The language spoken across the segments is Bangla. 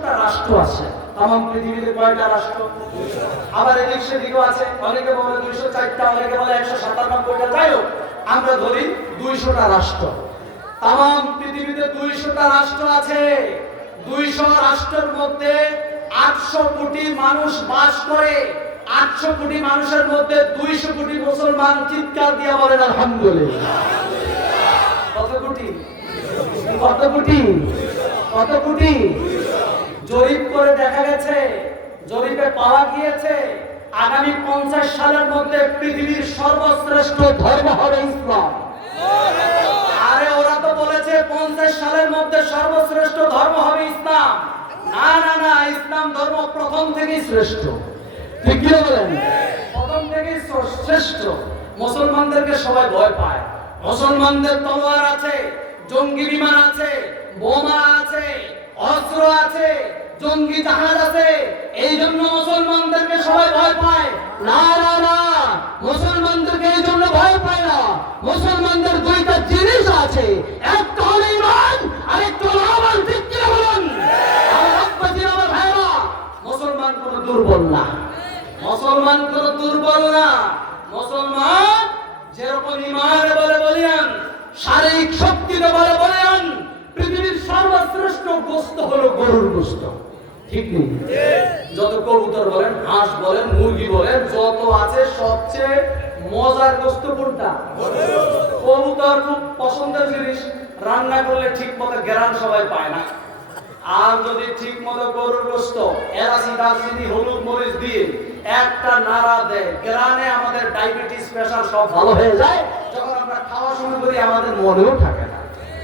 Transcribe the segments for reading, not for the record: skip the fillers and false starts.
200টা রাষ্ট্র আছে। তাম পৃথিবীতে কয়টা রাষ্ট্র? আবার এদিক সেদিকও আছে, অনেকে বলে 204টা, অনেকে বলে 197টা। যাই হোক, আমরা ধরি 200টা রাষ্ট্র। তাম পৃথিবীতে 200টা রাষ্ট্র আছে। 200 রাষ্ট্রের মধ্যে 800 কোটি মানুষ বাস করে। 800 কোটি মানুষের মধ্যে 200 কোটি মুসলমান। চিৎকার দিয়ে বলেন আলহামদুলিল্লাহ। কত কোটি? কত কোটি? কত কোটি? জরিপ করে দেখা গেছে, জরিপে পাওয়া গিয়েছে আগামী 50 সালের মধ্যে পৃথিবীর সর্বশ্রেষ্ঠ ধর্ম হবে ইসলাম। আরে ওরা তো বলেছে 50 সালের মধ্যে সর্বশ্রেষ্ঠ ধর্ম হবে ইসলাম। না না না, ইসলাম ধর্ম প্রথম থেকেই শ্রেষ্ঠ। ঠিক কি বলেন? প্রথম থেকেই শ্রেষ্ঠ। মুসলমানদেরকে সবাই ভয় পায়। মুসলমানদের তলোয়ার আছে, জঙ্গি বিমান আছে, বোমা আছে, অস্ত্র আছে, জঙ্গি জাহাজ আছে। এই জন্য মুসলমানদেরকে সবাই ভয় পায়। না না না, মুসলমানদেরকে এই জন্য ভয় পায় না। মুসলমানদের দুইটা জিনিস আছে, একটা হলো ঈমান, আরেকটা হলো আমল। ঠিক কি বলেন? আমার আব্বাজি, আমার ভাইরা, মুসলমান কোনো দুর্বল না। মুসলমান কোন দুর্বল না। মুসলমান যেরকম ঈমান বলে বলেন, শারীরিক শক্তিতে বলে বলেন, পৃথিবীর সর্বশ্রেষ্ঠ গোশত হলো গরুর গোশত। ঠিক নেই? যত কবুতর বলেন, হাঁস বলেন, মুরগি বলেন, যত আছে সবচেয়ে মজার গোশত কোনটা? কবুতর খুব পছন্দের জিনিস। রান্না করলে ঠিক মতো গ্রান সবাই পায় না। আর যদি ঠিক মতো গরুর গোশত এলাচি, দারচিনি, হলুদ, মরিচ দিয়ে একটা নাড়া দেয়, গ্রানে আমাদের ডায়াবেটিস, প্রেসার সব ভালো হয়ে যায়। যখন আমরা খাওয়া শুরু করি আমাদের মনেও থাকে না।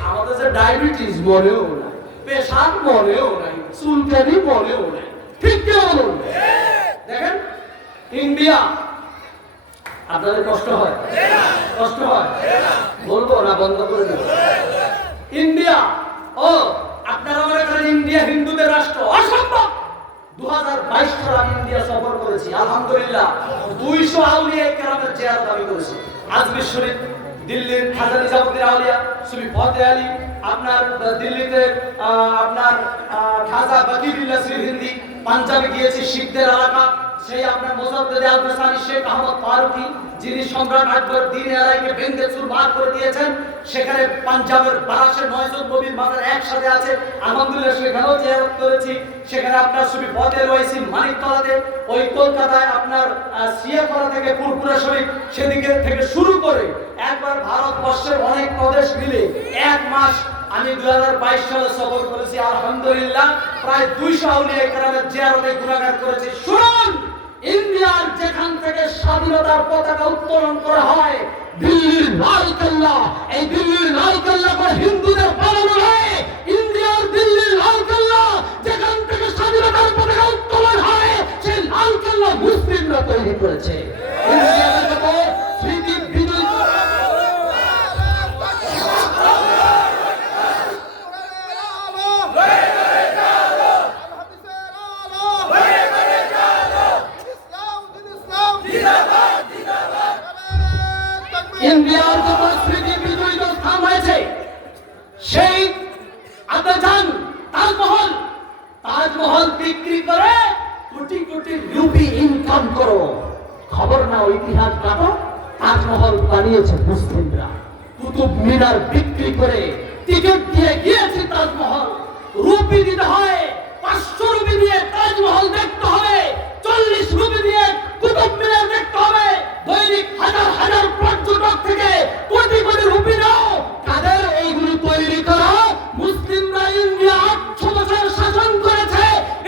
আমাদের যে ডায়াবেটিস মনেও নাই, প্রেসার মনেও নাই, চুলকানি মনেও নাই। ঠিক কি বলুন? দেখেন ইন্ডিয়া, আপনাদের কষ্ট হয়? কষ্ট হয়? বলবো না বন্ধ করে দেব? ইন্ডিয়া, ও আপনারা মনে করেন ইন্ডিয়া হিন্দুদের রাষ্ট্র? অসম্ভব। 2022 সালে আমি ইন্ডিয়া সফর করেছি। আলহামদুলিল্লাহ 200 আউলিয়া কেরামের জিয়ারত আমি করেছি। আজমির শরীফ, দিল্লির খাজা নিজামুদ্দিন আউলিয়া, সুফি ফতে আলী, আপনার দিল্লিতে আপনার খাজা বাকিরুল্লাহ সিরহিন্দি, পাঞ্জাবে গিয়েছি শিখদের এলাকা, সেই আপনার মোজাদ্দেদে আল-বাসানি শেখ আহমদ ফারুকি, যিনি সম্রাট আকবর দিন এলাকাকে ভেঙে চুরমার করে দিয়েছেন, সেখানে পাঞ্জাবের 1200 নবীর মাজার একসাথে আছে। আলহামদুলিল্লাহ সেখানেও জিয়ারত করেছি। সেখানে আপনার সুফি ফতে ওয়াইসি মানিকতলাতে, ওই কলকাতায় আপনার সিয়াপাড়া থেকে পুরপুরা শরীফ, সেদিকে থেকে শুরু করে একবার ভারতবর্ষের অনেক প্রদেশ মিলে 1 মাস আমি 2022 সালে সফর করেছি। আলহামদুলিল্লাহ প্রায় 200 আউলিয়া কেরামের জিয়ারতে গুনাহগার করেছি। শুনুন, ইন্ডিয়ার যেখান থেকে স্বাধীনতার পতাকা উত্তোলন করা হয়, দিল্লির লালকেল্লা, এই দিল্লির লালকেল্লা করে হিন্দুদের বানানো হয়। ইন্ডিয়ার দিল্লির লালকেল্লা যেখান থেকে স্বাধীনতার পতাকা উত্তোলন হয়, সেই লালকেল্লা মুসলিমরা তৈরি করেছে। ইন্ডিয়ার যত স্মৃতি বিজয় ইন্ডিয়ার যত স্মৃতি বিজড়িত স্থান হয়েছে, সেই আপনার যান তাজমহল, তাজমহল বিক্রি করে কোটি কোটি রুপি ইনকাম করো। খবর না, ইতিহাস কাটো। তাজমহল বানিয়েছে মুসলিমরা। কুতুব মিনার বিক্রি করে টিকিট দিয়ে গিয়েছে তাজমহল। রুপি দিতে হয়, 500 রুপি দিয়ে তাজমহল দেখতে হবে, 40 রুপি দিয়ে কুতুব মিনার দেখতে হবে। দৈনিক হাজার হাজার পর্যটক থেকে কোটি কোটি রুপি নাও। কাদের এইগুলো তৈরি করা? মুসলিমরা ইন্ডিয়া 800 বছর শাসন করেছে।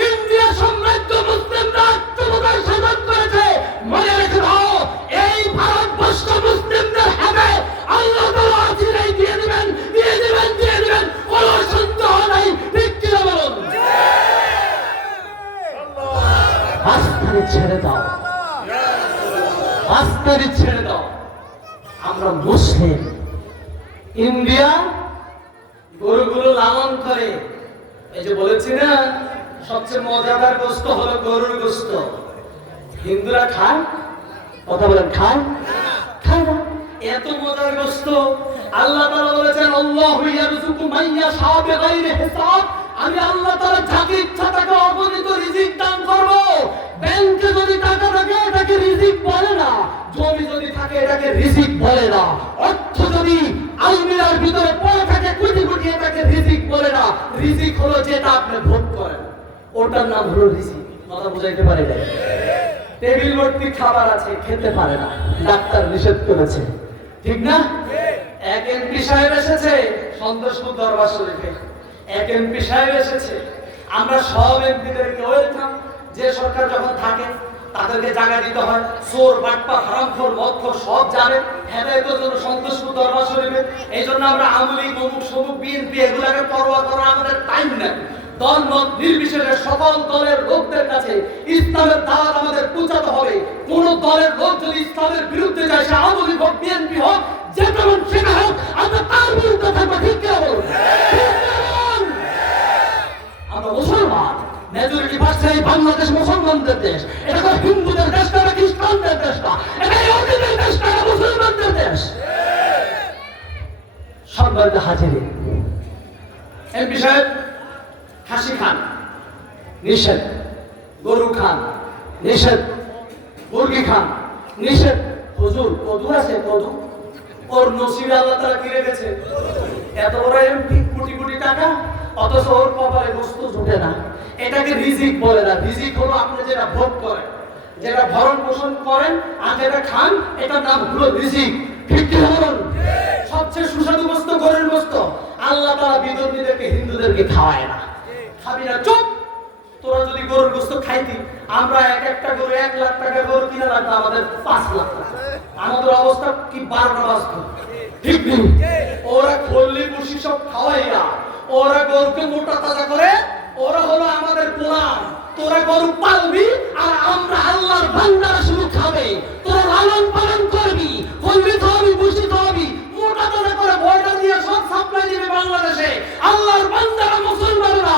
ইন্ডিয়া সাম্রাজ্য মুসলিমরা 800 বছর শাসন করেছে। মনে রেখে দাও, এই ভারতবর্ষ মুসলিমদের হাতে আল্লাহ তাআলা আজিরাই দিয়ে দিবেন, দিয়ে দিবেন, দিয়ে দিবেন, কোনো সন্দেহ নাই। ঠিক কি বলুন? আস্তে ছেড়ে দাও, আস্তে ছেড়ে দাও। আমরা মুসলিম। ইন্ডিয়া গরুগুলো লালন করে। এই যে বলেছি না, সবচেয়ে মজাদার গোশত হলো গরুর গোশত। হিন্দুরা খায়? কথা বলেন, খায়? খায় না। এত মজার গোশত। আল্লাহ তাআলা বলেছেন, আল্লাহু ইয়ারযুকু মান ইয়াশা বিগাইরি হিসাব। আমি আল্লাহ তাআলা যাকে ইচ্ছা তাকে জমি যদি থাকে এটাকে রিজিক বলে না, অর্থ যদি আলমিরার ভিতরে পড়ে থাকে কোটি কোটি এটাকে রিজিক বলে না। রিজিক হলো যেটা আপনি ভোগ করেন, ওটার নাম হলো রিজিক। কথা বুঝাইতে পারে না? টেবিল ভর্তি খাবার আছে, খেতে পারে না, ডাক্তার নিষেধ করেছে, ঠিক না? এক এমপি সাহেব এসেছে সন্তোষপুর দরবার শরীফে, এক এমপি সাহেব এসেছে। আমরা সব এমপিদেরকে ওয়েলকাম, যে সরকার যখন থাকে তাদেরকে জায়গা দিতে হয়। চোর বাটপা হারামখোর মদখোর সব জানেন, হেদায়েতের জন্য সন্তোষপুর দরবার শরীফে। এই জন্য আমরা আমলি অমুক সমুক বিএনপি এগুলাকে পরোয়া করা আমাদের টাইম নেই। দল মত নির্বিশেষে সকল দলের লোকদের কাছে ইসলামের দাওয়াত আমাদের পৌঁছাতে হবে। কোন দলের লোক যদি ইসলামের বিরুদ্ধে যায়, সে আওয়ামী লীগ হোক, বিএনপি হোক, যে কেমন সেটা হোক, আমরা তার বিরুদ্ধে থাকবো। ঠিক কি বলুন? আমরা মুসলমান, মেজরিটি পার্সেন্ট এই বাংলাদেশ মুসলমানদের দেশ। এটা কোনো হিন্দুদের দেশ না, খ্রিস্টানদের দেশ না, এটা ইহুদিদের দেশ না, মুসলমানদের দেশ। সম্মানিত হাজিরিন, এমপি সাহেব খাসি খান নিষেধ, গরু খান নিষেধ, মুরগি খান নিষেধ। হুজুর কদু আছে, কদু ওর নসিবে আল্লাহ তাআলা কি রেখেছে? এত বড় এমপি, কোটি কোটি টাকা, অথচ ওর কপালে বস্তু জুটে না। এটাকে রিজিক বলে না। রিজিক হলো আপনি যেটা ভোগ করেন, যেটা ভরণ পোষণ করেন আর যেটা খান, এটার নাম হলো রিজিক। ঠিক কি বলুন? সবচেয়ে সুস্বাদু বস্তু গরুর গোশত। আল্লাহ তাআলা বিধর্মীদেরকে হিন্দুদেরকে খাওয়ায় না। খাবি না, চুপ। তোরা যদি গরুর গোশত খাইতি, আমরা এক একটা গরু 1 লাখ টাকা গরু কিনা লাগতো আমাদের 5 লাখ টাকা। আমাদের অবস্থা কি 12টা বাজতো? ঠিক নেই? ওরা খল্লি মুশি সব খাওয়াইয়া ওরা গরুকে মোটা তাজা করে, ওরা হলো আমাদের গোলাম। তোরা গরু পালবি আর আমরা আল্লাহর বান্দারা শুধু খাবে। তোরা লালন পালন করবি, খল্লি খাওয়াবি, মুশি খাওয়াবি, মোটা তাজা করে বর্ডার দিয়ে সব সাপ্লাই দিবে বাংলাদেশে। আল্লাহর বান্দারা মুসলমানরা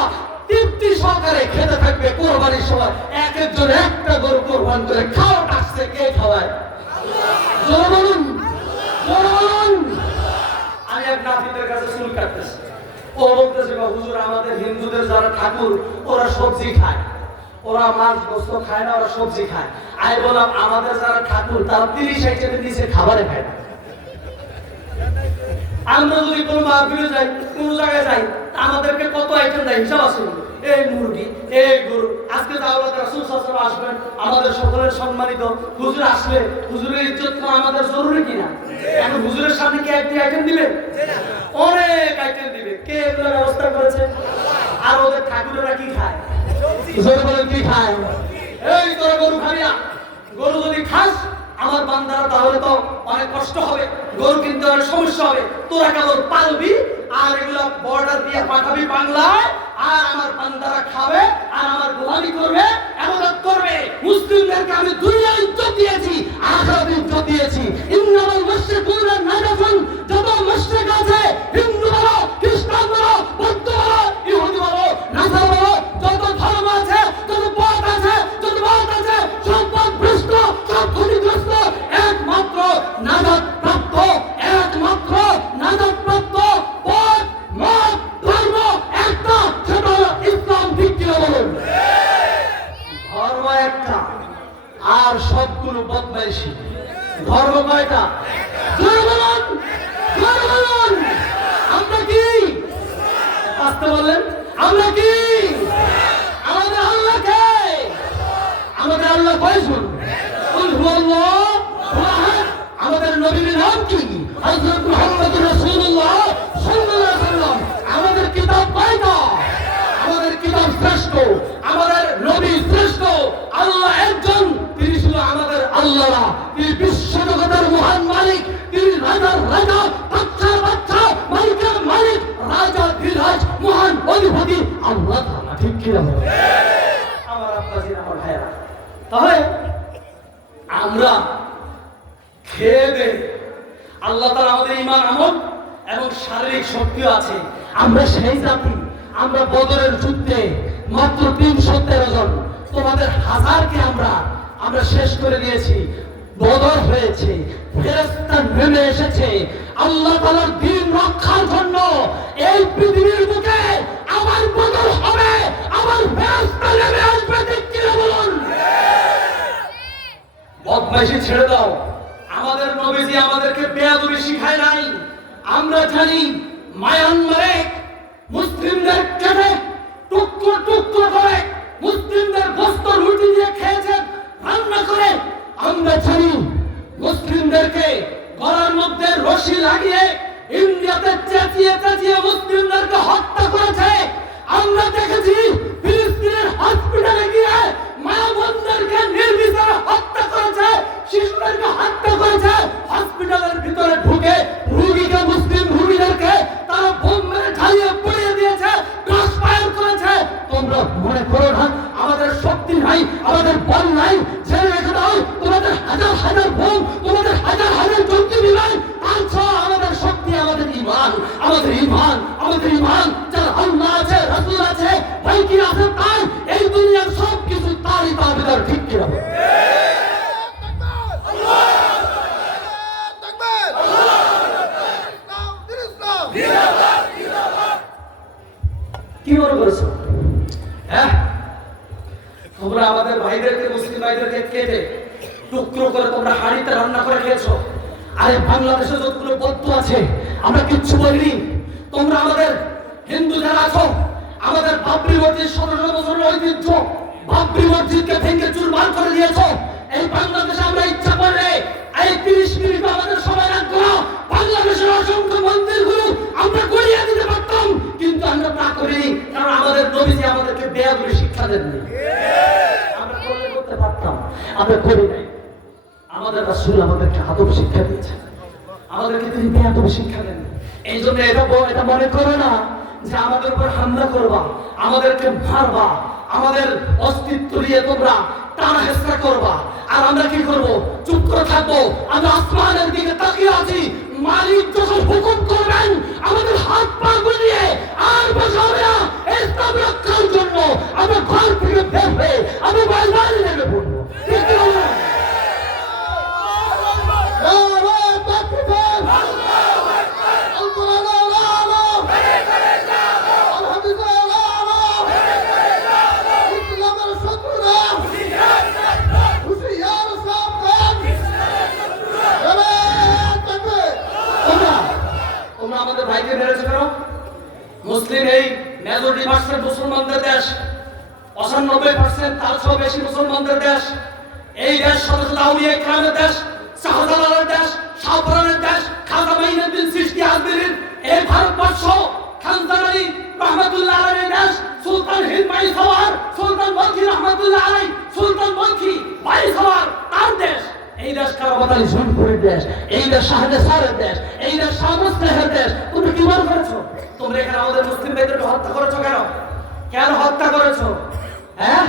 তৃপ্তি সহকারে খেতে থাকবে। কোরবানির সময় এক একজন একটা গরু কোরবান করে খাওয়া টাকছে, কে খাওয়ায়? জোরে বলুন, জোরে বলুন। আমি এক নাফিদের কাছে চুল কাটতেছি, ও বলতেছে, হুজুর আমাদের হিন্দুদের যারা ঠাকুর ওরা সবজি খায়, ওরা মাছ গোশত খায় না, ওরা সবজি খায়। আমি বললাম আমাদের যারা ঠাকুর তারা 30 আইটেমের নিচে খাবারে খায় না। আমরা যদি কোনো মাহফিলে যাই, কোনো জায়গায় যাই, আমাদেরকে কত আইটেম দেয় হিসাব আছে? এই মুরগি, এই গরু। আজকে দাওলাত রাসূল সাল্লাল্লাহু আলাইহি ওয়াসাল্লাম আসবেন, আমাদের সকলের সম্মানিত হুজুর আসলে হুজুরের ইজ্জত করা আমাদের জরুরি কিনা? এখন হুজুরের সামনে কি একটি আইটেম দিবে? অনেক আইটেম দিবে। কে এগুলো ব্যবস্থা করেছে? আর ওদের ঠাকুরেরা কি খায়? জোরে বলেন, কি খায়? এই তোরা গরু খাবি না। গরু যদি খাস আমার বান্দারা, তাহলে তো অনেক কষ্ট হবে, গরু কিনতে অনেক সমস্যা হবে। তোরা কেবল পালবি আর এগুলা বর্ডার দিয়ে পাঠাবি বাংলায়, আর আমার বান্দারা খাবে আর আমার গোলামি করবে, ইবাদত করবে। মুসলিমদেরকে আমি দুনিয়া ইজ্জত দিয়েছি, আখিরাত ইজ্জত দিয়েছি। ইন্নামাল মুশরিকুনা নাজাসুন, যত মুশরিক আছে, হিন্দু বলো, খ্রিস্টান বলো, বৌদ্ধ বলো, ইহুদি বলো, নাসারা বলো, যত ধর্ম আছে, যত পথ আছে, যত মত আছে, সব পথভ্রষ্ট, সব ক্ষতিগ্রস্ত। একমাত্র নাজাত প্রাপ্ত, একমাত্র নাজাত প্রাপ্ত পথ, মত, ধর্ম একটা, সেটা হলো ইসলাম। ঠিক কি বলুন? ধর্ম একটা, আর সবগুলো বদমাইশি। ধর্ম কয়টা? জোরে বলুন, জোরে বলুন। আমরা কি? আসতে বললেন, আমরা কি? আমাদের আল্লাহ কে? আমাদের আল্লাহ কয়জন? কুল হুয়াল্লাহু আহাদ। আমাদের নবীর নাম কি? হযরত মুহাম্মদুর রাসূলুল্লাহ সাল্লাল্লাহু আলাইহি ওয়াসাল্লাম। আমাদের কিতাব কয়টা? আমাদের কিতাব শ্রেষ্ঠ, আমাদের নবী শ্রেষ্ঠ। আল্লাহ একজন, তিনি শুধু আমাদের আল্লাহ না, তিনি বিশ্ব জগতের মহান মালিক, তিনি রাজার রাজা, বাদশার বাদশা, মালিকের মালিক, রাজা ধীরাজ, মহান অধিপতি আল্লাহ তাআলা। ঠিক কি না? আমার আব্বাজির, আমার ভাইরা, তাহলে আমরা খেয়ে দে, আল্লাহ তাআলা আমাদের ঈমান, আমল এবং শারীরিক শক্তিও আছে। আমরা সেই জাতি, আমরা বদরের যুদ্ধে মাত্র 313 জন, তোমাদের হাজারকে আমরা শেষ করে দিয়েছি। বদর হয়েছে, ফেরেশতা নেমে এসেছে আল্লাহ তাআলার দ্বীন রক্ষার জন্য। এই পৃথিবীর বুকে আবার বদর হবে, আবার ফেরেশতা নেমে আসবে। ঠিক কি বলুন? বদমাইশি ছেড়ে দাও, মুসলিমদের কেটে টুকরো টুকরো করে মুসলিমদের গোস্ত রুটি দিয়ে খেয়েছেন রান্না করে। আমরা জানি মুসলিমদেরকে গলার মধ্যে রশি লাগিয়ে ইন্ডিয়াতে চেঁচিয়ে চেঁচিয়ে মুসলিমদেরকে হত্যা করেছে। আমরা দেখেছি ফিলিস্তিনের হসপিটালে গিয়ে মা বোনদেরকে নির্বিচারে হত্যা করেছে, শিশুদেরকে হত্যা করেছে। হসপিটালের ভিতরে ঢুকে রোগীকে, মুসলিম রোগীদেরকে তারা বোম মেরে ঢালিয়ে পুড়িয়ে দিয়েছে, ক্রস ফায়ার করেছে। তোমরা মনে করো না আমাদের শক্তি নাই, আমাদের বল নাই? জেনে রেখে দাও, তোমাদের হাজার হাজার বোম, তোমাদের হাজার হাজার জঙ্গি বিমান, আচ্ছা আমাদের শক্তি, আমাদের ঈমান, আমাদের ঈমান, আমাদের ঈমান যার আল্লাহ আছে, রাসূল আছে, বাইকি আছে, তার এই দুনিয়ার সব কিছু তারই তাবেদার। ঠিক কি হবে? কি মনে করেছো? হ্যাঁ, তোমরা আমাদের ভাইদেরকে, মুসলিম ভাইদেরকে কেটে টুকরো করে তোমরা হাঁড়িতে রান্না করে খেয়েছো। আরে বাংলাদেশে যতগুলো বৌদ্ধ আছে আমরা কিচ্ছু বলিনি। তোমরা আমাদের হিন্দু যারা আছো, আমাদের বাবরি মসজিদ ১৭০০ বছরের ঐতিহ্য, বাবরি মসজিদকে ভেঙে চুরমার করে দিয়েছো। এই বাংলাদেশে আমরা ইচ্ছা করলে এই ৩০ মিনিট আমাদের সময় রাখবো না, বাংলাদেশের অসংখ্য মন্দিরগুলো আমরা গড়িয়ে দিতে পারতাম, কিন্তু আমরা তা করিনি। কারণ আমাদের নবীজি আমাদেরকে বেয়াদবি শিক্ষা দেননি। আমরা করলে করতে পারতাম, আমরা করি নাই। আমাদের রাসূল আমাদেরকে আদব শিক্ষা দিয়েছেন, আমাদেরকে তিনি বেয়াদবি শিক্ষা দেন। এই জন্য এটা মনে করো না যে আমাদের উপর হামলা করবা, আমাদেরকে মারবা, আমাদের অস্তিত্ব নিয়ে তোমরা টানা হেসরা করবা। আর আমরা কি করব? চুপ করে থাকবো? আমরা আসমানের দিকে তাকিয়ে আছি, মালিক যখন হুকুম করবেন আমাদের হাত পা গুলিয়ে আর বসা হবে না। ইসলাম রক্ষার জন্য আমরা ঘর থেকে বের হয়ে আমরা বাইরে নেমে পড়বো। ঠিক কি বলো? আমাদের ভাইকে মেরেছে কেন? মুসলিম এই মেজরিটি পার্সেন্ট মুসলমানদের দেশ, ৯৫% তার চেয়েও বেশি মুসলমানদের দেশ। এই দেশ সদস্য আউলিয়া কেরামের দেশ, শাহজালালের দেশ, শাহপরানের দেশ, খাজা মাইনুদ্দিন চিশতি আজমিরির এই ভারতবর্ষ, খানজান আলী রহমাতুল্লাহ আলাইহির দেশ, সুলতান হিন্দ মাইসওয়ার, সুলতান বলখি রহমাতুল্লাহ আলাইহি, সুলতান বলখি মাইসওয়ার তার দেশ। এই দেশ কারাবাত আলী জুনপুরের দেশ, এই দেশ শাহজালালের দেশ, এই দেশ শাহ মুস্তাহের দেশ। তোমরা কি মনে করেছো তোমরা এখানে আমাদের মুসলিম ভাইদেরকে হত্যা করেছো? কেন কেন হত্যা করেছো? হ্যাঁ,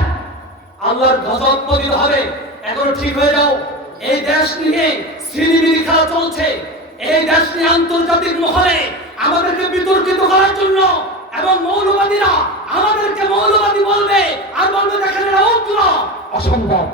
আল্লাহর গজব পতিত হবে। এখন ঠিক হয়ে যাও। এই দেশ নিয়ে সিনেমিনি খেলা চলছে, এই দেশ নিয়ে আন্তর্জাতিক মহলে আমাদেরকে বিতর্কিত করার জন্য, এবং মৌলবাদীরা আমাদেরকে মৌলবাদী বলবে আর বলবে দেখেন এরা উগ্র। অসম্ভব।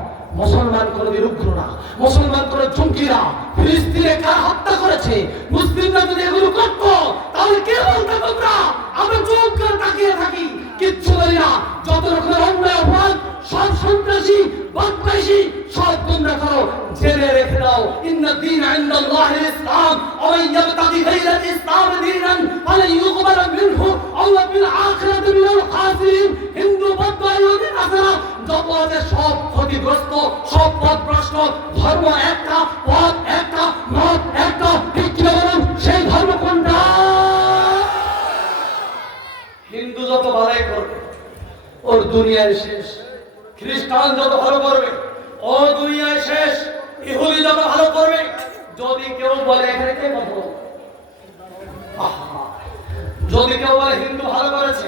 মুসলমান কোনো উগ্র না, মুসলমান কোনো জঙ্গিরা। ফিলিস্তিনে কারা হত্যা করেছে? মুসলিমরা যদি এগুলো করতো তাহলে কে বলতো তোমরা? আমরা চোখ করে তাকিয়ে থাকি, কিচ্ছু বলি না। যত রকমের অন্যায় অপরাধ, সব সন্ত্রাসী বদমাইশি সব তোমরা করো। জেনে রেখে দাও, ইন্না দীন ইনদাল্লাহিল ইসলাম, ওয়া মান ইয়াবতাগি গায়রাল ইসলাম দীনান ফালান ইউকবালা মিনহু ওয়া হুয়া ফিল আখিরাতি মিনাল খাসিরিন। হিন্দু, বৌদ্ধ, ইহুদি, নাসারা যত আছে সব ক্ষতিগ্রস্ত, সব পথভ্রষ্ট। ধর্ম একটা, পথ একটা, মত একটা। ঠিক কি বলুন, সেই ধর্ম কোনটা? হিন্দু যত ভালোই করবে ওর দুনিয়ায় শেষ, খ্রিস্টান যত ভালো করবে ও দুনিয়ায় শেষ, ইহুদি যত ভালো করবে। যদি কেউ বলে এখানে কে কথা বলে, যদি কেউ বলে হিন্দু ভালো করেছে,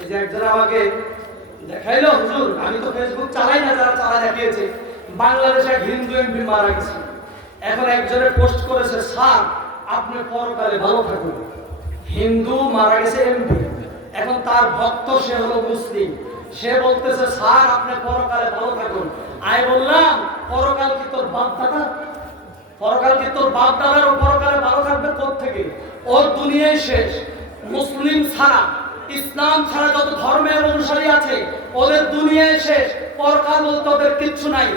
এই যে একজন আমাকে দেখাইলো, হুজুর আমি তো ফেসবুক চালাই না, যারা চালা দেখিয়েছে বাংলাদেশে হিন্দু এমপি মারা গেছে। এখন একজনে পোস্ট করেছে, স্যার আপনি পরকালে ভালো থাকুন। হিন্দু মারা গেছে এমপি, এখন তার ভক্ত সে হলো মুসলিম, সে বলতেছে স্যার আপনি পরকালে ভালো থাকুন। আমি বললাম পরকাল কি তোর বাপ দাদা? পরকাল কি তোর বাপ দাদার ও পরকালে ভালো থাকবে কোত্থেকে? ওর দুনিয়ায় শেষ। মুসলিম ছাড়া, ইসলাম ছাড়া যত ধর্মের অনুসারী আছে ওদের দুনিয়ায় শেষ, পরকাল বলতে ওদের কিচ্ছু নাই।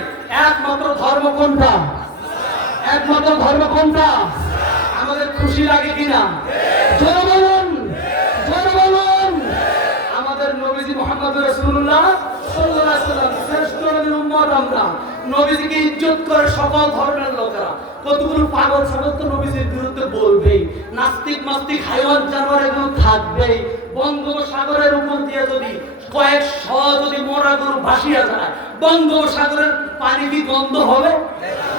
একমাত্র ধর্ম কোনটা? একমাত্র ধর্ম কোনটা? আমাদের খুশি লাগে কিনা? জোরে বলুন, জোরে বলুন। জানতাম না। নবীজিকে ইজ্জত করে সকল ধর্মের লোকেরা। কতগুলো পাগল ছাগল তো নবীজির বিরুদ্ধে বলবেই, নাস্তিক মাস্তিক হাইওয়ান জানোয়ার এগুলো থাকবেই। বঙ্গোপসাগরের উপর দিয়ে যদি কয়েকশো যদি মরা গরু ভাসিয়া যায়, বঙ্গোপসাগরের পানি কি বন্ধ হবে?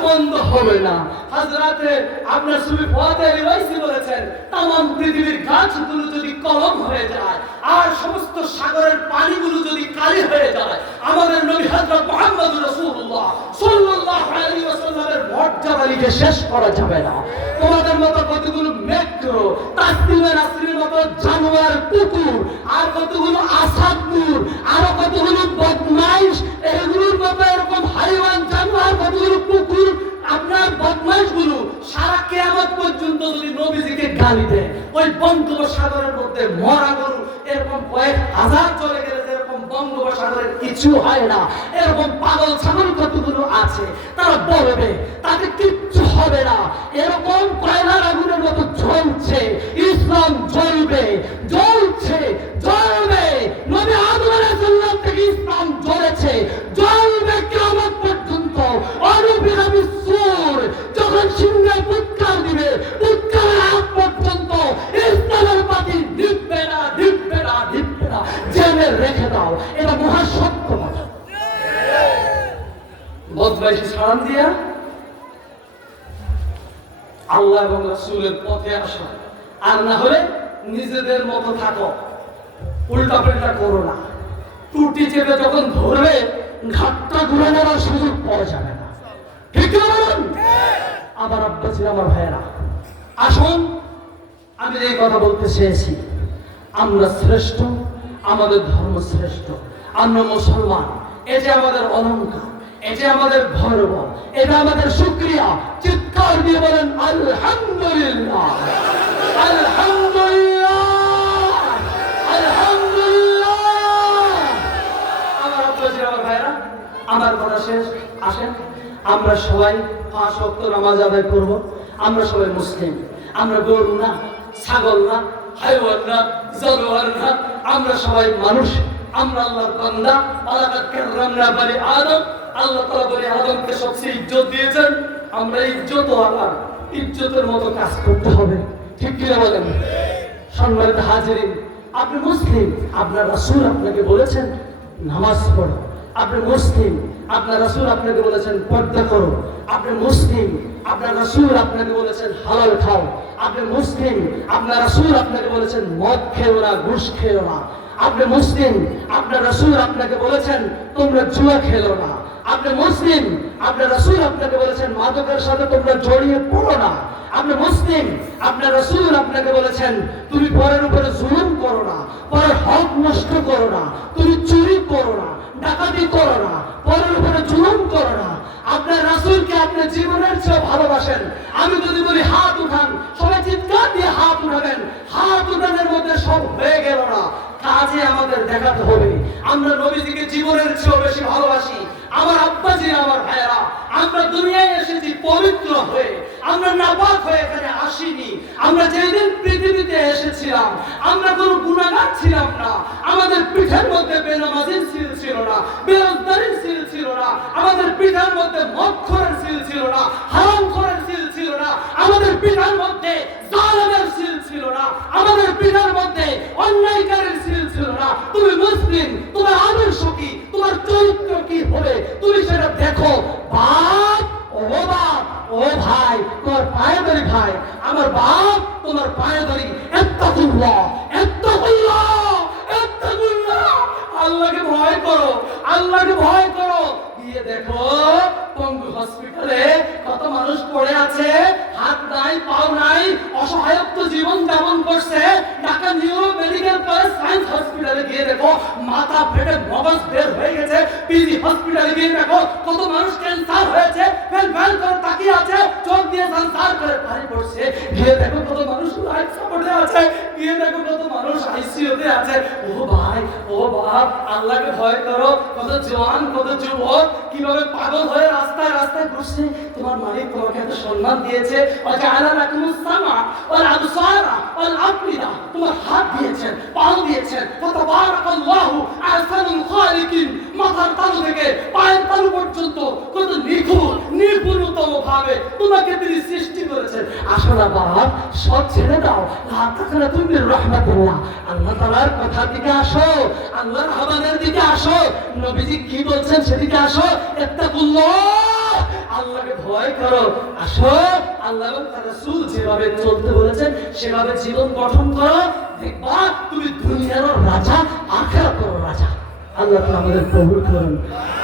বন্ধ হবে না। হযরতে আপনার সুফি ফুয়াদ আলী ওয়াইসি বলেছেন, तमाम পৃথিবীর গাছগুলো যদি কলম হয়ে যায় আর সমস্ত সাগরের পানিগুলো যদি কালি হয়ে যায়, আমাদের নবী হযরত মুহাম্মদ রাসূলুল্লাহ সাল্লাল্লাহু আলাইহি ওয়াসাল্লামের মর্যাদাকে শেষ করা যাবে না। তোমাদের মতো কতগুলো মেট্রো, তাসলিমা নাসরিনের মতো জানোয়ার কুকুর, আর কতগুলো আসাদুর, আর কতগুলো বদমাইশ, এগুলোর মতো এরকম হাইওয়ান জানোয়ার, কতগুলো কুকুর, আপনার বদমাইশগুলো সারা কিয়ামত পর্যন্ত যদি নবীজিকে গালি দেয়, ওই বঙ্গোপসাগরের মধ্যে মরা গরু এরকম কয়েক হাজার চলে গেলে যেরকম বঙ্গোপসাগরের কিছু হয় না, এরকম পাগল ছাগল কতগুলো আছে, তারা বলবে তাদের কিচ্ছু হবে না। এরকম কয়লার আগুনের মতো জ্বলছে ইসলাম, জ্বলবে, জ্বলছে, জ্বলবে। নবী আদম আলাইহিস সালাম থেকে ইসলাম জ্বলেছে, জ্বলবে কিয়ামত পর্যন্ত। অনুবিরামী সুর যখন সিংহে ফুৎকার দিবে, ফুৎকারের আগ পর্যন্ত ইসলামের বাতি নিভবে না, নিভবে না, নিভবে না। জেনে রেখে দাও, এটা মহা সত্য কথা। বদমাইশি সালাম দিয়া আল্লাহ এবং রাসূলের পথে আসো, আর না হলে নিজেদের মতো থাকো, উল্টা পাল্টা করো না। টুটি চেপে যখন ধরবে, ঘাটটা ঘুরানোর সুযোগ পাওয়া যাবে না। ঠিক বলুন আমার আব্বাজি, আমার ভাইয়েরা, আসুন আমি এই কথা বলতে চেয়েছি, আমরা শ্রেষ্ঠ, আমাদের ধর্ম শ্রেষ্ঠ, আমরা মুসলমান। এই যে আমাদের অলংকার, এই যে আমাদের গর্ব, এটা আমাদের শুকরিয়া। চিৎকার দিয়ে বলেন আলহামদুলিল্লাহ, আলহামদুলিল্লাহ, আলহামদুলিল্লাহ। আমার আব্বাজি, আমার ভাইয়েরা, আমার কথা শেষ। আসেন আমরা সবাই 5 ওয়াক্ত নামাজ আদায় করব। আমরা সবাই মুসলিম, আমরা গরু না, ছাগল না, হাইওয়ান না, জানোয়ার না, আমরা সবাই মানুষ, আমরা আল্লাহর বান্দা। আলাকাত কাররামনা বনি আদম, আল্লাহ তাআলা বনি আদমকে সবচেয়ে ইজ্জত দিয়েছেন। আমরা ইজ্জত আল্লাহ, ইজ্জতের মতো কাজ করতে হবে। ঠিক কি না বলেন? সম্মানিত হাজিরিন, আপনি মুসলিম, আপনার রাসূল আপনাকে বলেছেন নামাজ পড়ো। আপনি মুসলিম, আপনার রাসূল আপনাকে বলেছেন পর্দা করো। আপনি মুসলিম, আপনার রাসূল আপনাকে বলেছেন হালাল খাও। আপনি মুসলিম, আপনার রাসূল আপনাকে বলেছেন মদ খেও না, ঘুষ খেও না। আপনি মুসলিম, আপনার রাসূল আপনাকে বলেছেন তোমরা জুয়া খেলো না। আপনি মুসলিম, আপনার রাসূল আপনাকে বলেছেন মাদকের সাথে তোমরা জড়িয়ে পড়ো না। আপনি মুসলিম, আপনার রাসূল আপনাকে বলেছেন তুমি পরের উপরে জুলুম করো না, পরের হক নষ্ট করো না, তুমি চুরি করো না, ডাকাতি করো না, পরের উপরে জুলুম করো না। আপনার রাসূলকে আপনি জীবনের চেয়ে ভালোবাসেন। আমি যদি বলি হাত উঠান, সবাই চিৎকার দিয়ে হাত উঠাবেন। হাত উঠানোর মধ্যে সব হয়ে গেল না, কাজে আমাদের দেখাতে হবে আমরা নবীজিকে জীবনের চেয়ে বেশি ভালোবাসি। আমার আব্বাজি, আমার ভাইয়েরা, আমরা দুনিয়ায় এসেছি পবিত্র হয়ে, আমরা নাপাক হয়ে এখানে আসিনি। আমরা যেদিন পৃথিবীতে এসেছিলাম আমরা কোনো গুনাহগার ছিলাম না। আমাদের পিঠের মধ্যে বেনামাজির সিল ছিল না, বেরোজগারির সিল ছিল না, আমাদের পিঠের মধ্যে মদখোরের সিল ছিল না, হারামখোরের সিল ছিল না, আমাদের পিঠের মধ্যে জালেমের সিল ছিল না, আমাদের পিঠের মধ্যে অন্যায়কারীর সিল ছিল না। তুমি মুসলিম, তোমার আদর্শ কি, তোমার চরিত্র কি হবে তুমি সেটা দেখো। বাপ, ও বাপ, ও ভাই, তোমার পায়ে ধরি ভাই, আমার বাপ তোমার পায়ে ধরি। ইত্তাকুল্লাহ, ইত্তাকুল্লাহ, ইত্তাকুল্লাহ। আল্লাহকে ভয় করো, আল্লাহকে ভয় করো। গিয়ে দেখো পঙ্গু হসপিটালে কত মানুষ পড়ে আছে, হাত নাই, পাও নাই, অসহায়ত্ব জীবন যাপন করছে। Dhaka neuro medical college science হসপিটালে গিয়ে দেখো মাথা ফেটে মগজ বের হয়ে গেছে। পিজি হসপিটালে গিয়ে দেখো কত মানুষ ক্যান্সার হয়েছে, ফেল ফেল করে তাকিয়ে আছে, চোখ দিয়ে সানসার করে পানি পড়ছে। গিয়ে দেখো কত মানুষ লাইফ সাপোর্টে আছে, গিয়ে দেখো কত মানুষ আইসিইউতে আছে। ও ভাই, ও বাপ, আল্লাহকে ভয় করো। কত জওয়ান, কত যুবক কিভাবে পাগল হয়ে রাস্তায় রাস্তায় ঘুরছে। তোমার মালিক তোমাকে এত সম্মান দিয়েছে, ওয়াজআলা লাকুমুস সামআ ওয়াল আবসারা ওয়াল আফইদা, তোমার হাত দিয়েছেন, পাও দিয়েছেন। ফাতাবারাকাল্লাহু আহসানুল খালিকিন। মাথার তালু থেকে পায়ের তালু পর্যন্ত পাবে, তোমাকে তিনি সৃষ্টি করেছেন। আসো না বাপ, সব ছেড়ে দাও, তুমি রহমাতুল্লাহ, আল্লাহ তাআলার কথার দিকে আসো, আল্লাহর হাবানের দিকে আসো, নবীজি কি বলছেন সেদিকে আসো। ইত্তাকুল্লাহ, আল্লাহকে ভয় করো, আসো। আল্লাহ এবং তার রাসূল যেভাবে চলতে বলেছেন সেভাবে জীবন গঠন করো, দেখবা তুমি দুনিয়ারও রাজা, আখিরাতেরও রাজা। আল্লাহ তাআলা আমাদের কবুল করুন।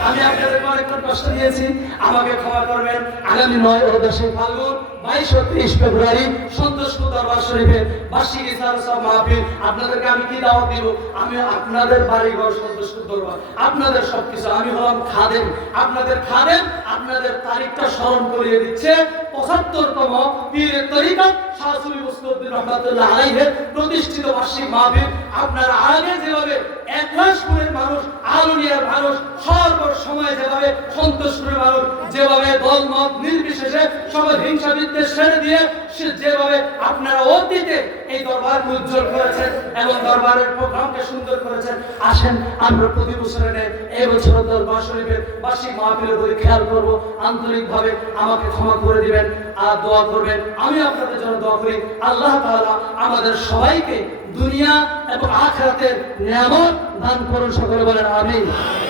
আমি আপনাদের অনেকক্ষণ কষ্ট দিয়েছি, আমাকে ক্ষমা করবেন। আগামী 9 ও 10 ফাল্গুন, 22 ও 23 ফেব্রুয়ারি সন্তোষপুর দরবার শরীফের বার্ষিক ইফতার মাহফিল। আপনাদেরকে আমি কি দাওয়াত দিব? আমি আপনাদের বাড়িঘর সন্তোষপুর দরবার, আপনাদের সবকিছু, আমি হলাম খাদেম, আপনাদের খাদেম। আপনাদের তারিখটা স্মরণ করিয়ে দিচ্ছে 75তম পীরের তরিকত শাহ সুফি মুস্তাফিউদ্দিন রহমাতুল্লাহ আলাইহির প্রতিষ্ঠিত বার্ষিক মাহফিল। আপনারা আগে যেভাবে একরাশপুরের মানুষ, আলুনিয়ার মানুষ, সর্ব সময় যেভাবে সন্তোষপুরের মানুষ যেভাবে দলমত নির্বিশেষে সবাই হিংসা বিদ্বেষ ছেড়ে দিয়ে সে যেভাবে আপনারা অতীতে এই দরবারকে উজ্জ্বল করেছেন এবং দরবারের প্রোগ্রামকে সুন্দর করেছেন, আসেন আমরা প্রতি বছরে নেই এই বছর দরবার শরীফের বার্ষিক মাহফিলের প্রতি খেয়াল করব। আন্তরিকভাবে আমাকে ক্ষমা করে দিবেন আর দোয়া করবেন। আমি আপনাদের জন্য দোয়া করি, আল্লাহ তাআলা আমাদের সবাইকে দুনিয়া এবং আখিরাতের নিয়ামত দান করুন। সকলে বলেন আমিন।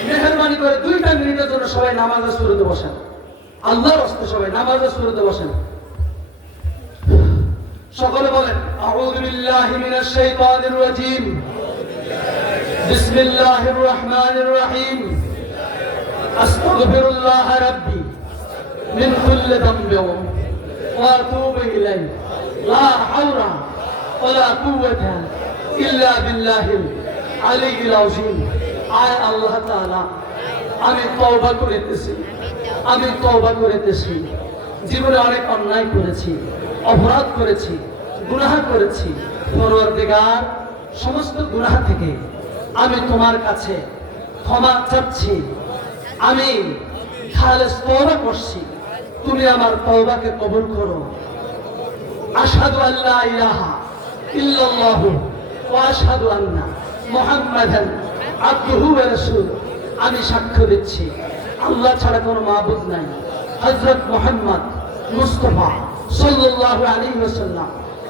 মেহেরবানি করে 2টা মিনিটের জন্য সবাই নামাজের শুরুতে বসেন, আল্লাহর রাস্তায় সবাই নামাজের শুরুতে বসেন। সকলে বলেন আউযু বিল্লাহি মিনাশ শাইতানির রাজীম, বিসমিল্লাহির রহমানির রহিম, আস্তাগফিরুল্লাহ রাব্বি মিন কুল্লি যামবিন ওয়া আতুবু ইলাইহি লা হাওলা ওয়ালা কুওয়াতা ইল্লা বিল্লাহিল আলিয়্যিল আযীম। আয় আল্লাহ তাআলা, আমি তওবা করিতেছি, আমি তওবা করিতেছি। জীবনে অনেক অন্যায় করেছি, অপরাধ করেছি, গুনাহ করেছি। পরওয়ারদিগার, সমস্ত গুনাহ থেকে আমি তোমার কাছে ক্ষমা চাচ্ছি। আমি খালেস তওবা করছি, তুমি আমার তওবাকে কবুল করো। আশহাদু আল্লা ইলাহা ইল্লাল্লাহু ওয়া আশহাদু আন্না মুহাম্মাদান আবদুহু ওয়া রাসূলুহু। আমি সাক্ষ্য দিচ্ছি আল্লাহ ছাড়া কোনো মাবুদ নাই, হযরত মুহাম্মদ মুস্তাফা সাল্লাল্লাহু আলাইহি ওয়াসাল্লাম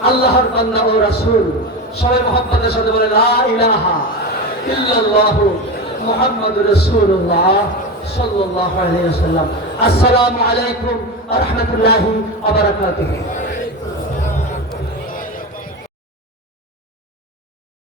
আল্লাহর বান্দা ও রাসূল। সবাই মুহাম্মাদের সাথে বলে লা ইলাহা ইল্লাল্লাহু মুহাম্মাদুর রাসূলুল্লাহ সাল্লাল্লাহু আলাইহি ওয়াসাল্লাম। আসসালামু আলাইকুম ওয়া রাহমাতুল্লাহি ওয়া বারাকাতুহু।